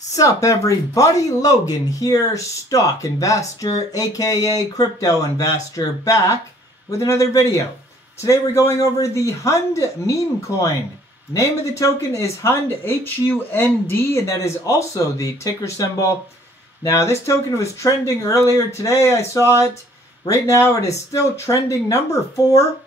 Sup everybody, Logan here, stock investor, aka crypto investor, back with another video. Today we're going over the Hund meme coin. Name of the token is Hund, H-U-N-D, and that is also the ticker symbol. Now this token was trending earlier today, I saw it. Right now it is still trending number 4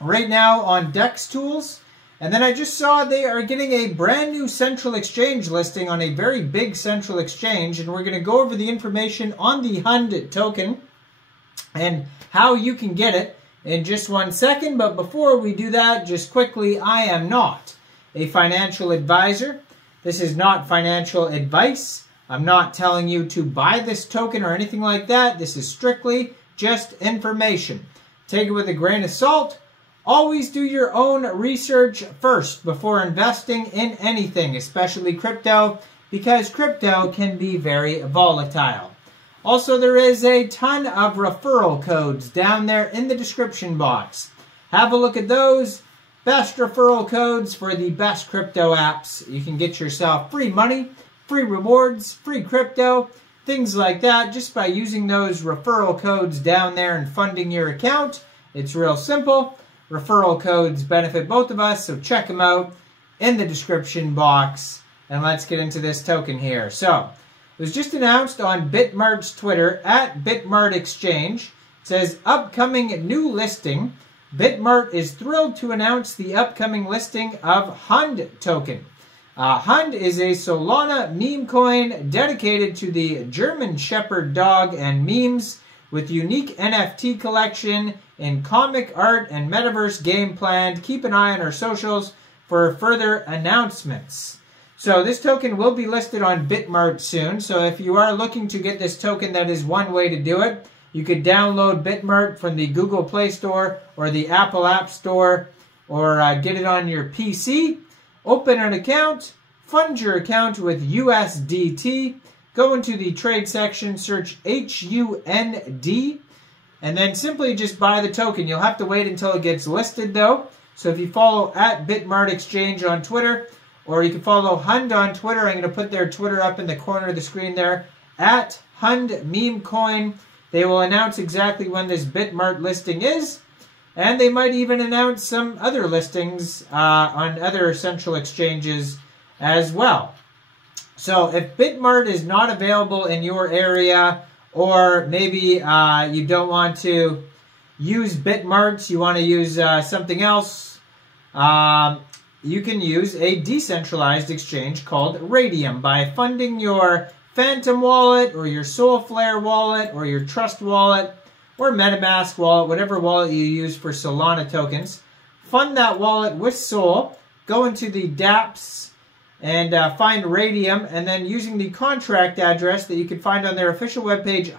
right now on DEX tools. And then I just saw they are getting a brand new central exchange listing on a very big central exchange. And we're going to go over the information on the Hund token and how you can get it in just 1 second. But before we do that, just quickly, I am not a financial advisor. This is not financial advice. I'm not telling you to buy this token or anything like that. This is strictly just information. Take it with a grain of salt. Always do your own research first before investing in anything, especially crypto, because crypto can be very volatile. Also, there is a ton of referral codes down there in the description box. Have a look at those. Best referral codes for the best crypto apps. You can get yourself free money, free rewards, free crypto, things like that, just by using those referral codes down there and funding your account. It's real simple. Referral codes benefit both of us, so check them out in the description box. And let's get into this token here. So, it was just announced on Bitmart's Twitter, at Bitmart Exchange. It says, upcoming new listing. Bitmart is thrilled to announce the upcoming listing of Hund token. Hund is a Solana meme coin dedicated to the German Shepherd dog and memes, with unique NFT collection in comic art and metaverse game planned. Keep an eye on our socials for further announcements. So this token will be listed on Bitmart soon. So if you are looking to get this token, that is one way to do it. You could download Bitmart from the Google Play Store or the Apple App Store, or get it on your PC. Open an account, fund your account with USDT. Go into the trade section, search HUND, and then simply just buy the token. You'll have to wait until it gets listed though. So if you follow at Bitmart Exchange on Twitter, or you can follow Hund on Twitter, I'm going to put their Twitter up in the corner of the screen there, at Hund Meme Coin. They will announce exactly when this Bitmart listing is, and they might even announce some other listings on other central exchanges as well. So if Bitmart is not available in your area, or maybe you don't want to use Bitmart, you want to use something else, you can use a decentralized exchange called Raydium by funding your Phantom wallet, or your Soulflare wallet, or your Trust wallet, or MetaMask wallet, whatever wallet you use for Solana tokens. Fund that wallet with Sol, go into the dApps, and find Raydium, and then using the contract address that you can find on their official webpage,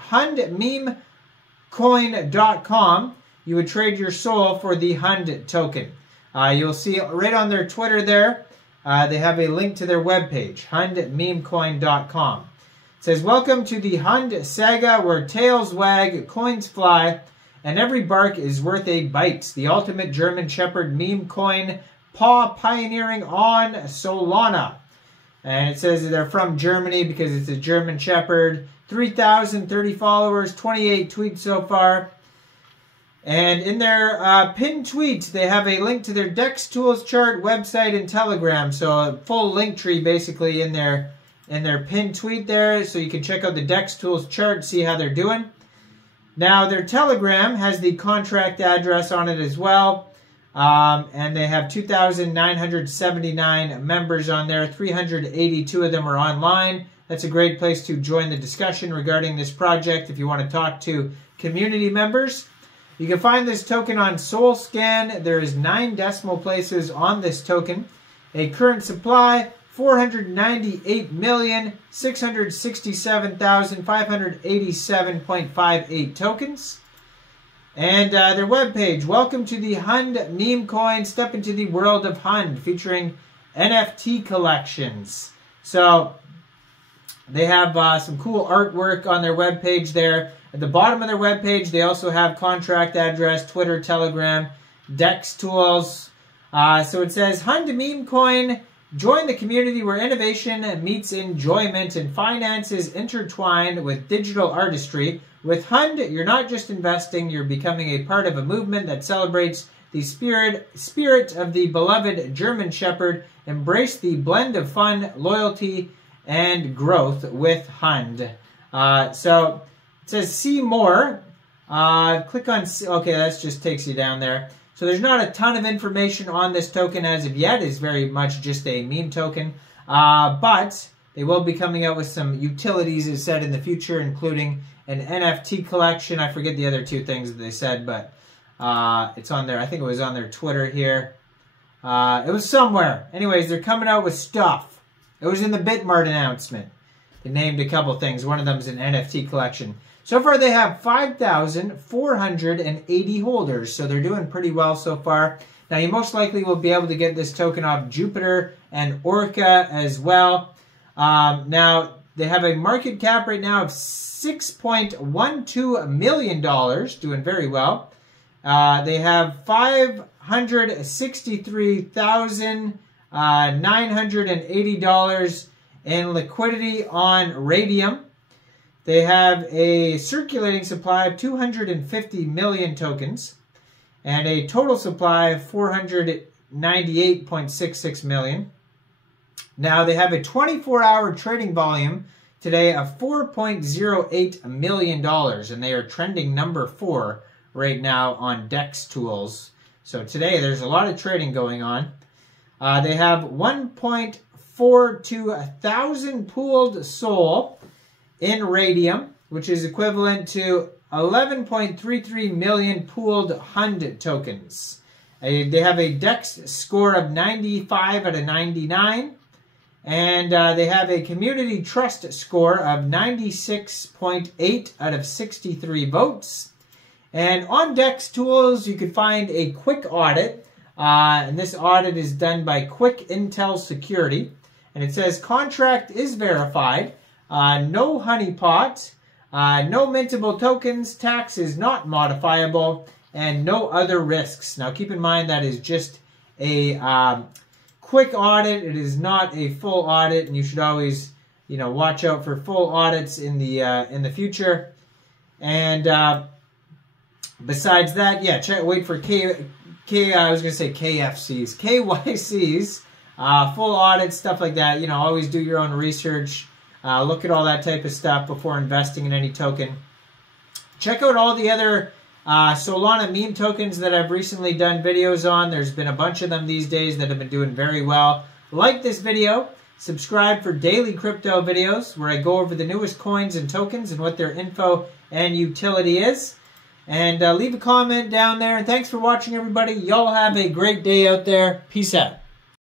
hundmemecoin.com, you would trade your Sol for the Hund token. You'll see right on their Twitter there, they have a link to their webpage, hundmemecoin.com. It says, welcome to the Hund saga, where tails wag, coins fly, and every bark is worth a bite. The ultimate German Shepherd meme coin, paw pioneering on Solana. And it says that they're from Germany because it's a German Shepherd. 3,030 followers, 28 tweets so far. And in their pinned tweet, they have a link to their DEX tools chart, website, and Telegram. So a full link tree basically in their pinned tweet there. So you can check out the DEX tools chart and see how they're doing. Now their Telegram has the contract address on it as well. And they have 2,979 members on there. 382 of them are online. That's a great place to join the discussion regarding this project if you want to talk to community members. You can find this token on SolScan. There is 9 decimal places on this token. A current supply, 498,667,587.58 tokens. And their webpage, welcome to the Hund meme coin, step into the world of Hund, featuring NFT collections. So they have some cool artwork on their webpage there. At the bottom of their webpage, they also have contract address, Twitter, Telegram, DEX tools. So it says Hund meme coin Join the community where innovation meets enjoyment and finance is intertwined with digital artistry. With Hund, you're not just investing, you're becoming a part of a movement that celebrates the spirit of the beloved German Shepherd. Embrace the blend of fun, loyalty, and growth with Hund. So it says see more. Click on, okay, that just takes you down there. So there's not a ton of information on this token as of yet. It's very much just a meme token. But they will be coming out with some utilities, as said, in the future, including an NFT collection. I forget the other two things that they said, but it's on there. I think it was on their Twitter here. It was somewhere. Anyways, they're coming out with stuff. It was in the Bitmart announcement. They named a couple things. One of them is an NFT collection. So far, they have 5,480 holders, so they're doing pretty well so far. Now, you most likely will be able to get this token off Jupiter and Orca as well. Now, they have a market cap right now of $6.12 million, doing very well. They have 563,980 dollars in liquidity on Raydium. They have a circulating supply of 250 million tokens and a total supply of 498.66 million. Now they have a 24-hour trading volume today of $4.08 million, and they are trending number 4 right now on DEX tools. So today there's a lot of trading going on. They have 1.42 thousand pooled SOL in Raydium, which is equivalent to 11.33 million pooled Hund tokens. They have a DEX score of 95 out of 99, and they have a community trust score of 96.8 out of 63 votes. And on DEX tools, you can find a quick audit, and this audit is done by Quick Intel Security, and it says contract is verified. No honeypot, no mintable tokens, tax is not modifiable, and no other risks. Now keep in mind that is just a quick audit. It is not a full audit, and you should always, watch out for full audits in the future. And besides that, yeah, wait for KFCs, KYCs, full audits, stuff like that. Always do your own research. Look at all that type of stuff before investing in any token. Check out all the other Solana meme tokens that I've recently done videos on. There's been a bunch of them these days that have been doing very well. Like this video. Subscribe for daily crypto videos where I go over the newest coins and tokens and what their info and utility is. And leave a comment down there. And thanks for watching, everybody. Y'all have a great day out there. Peace out.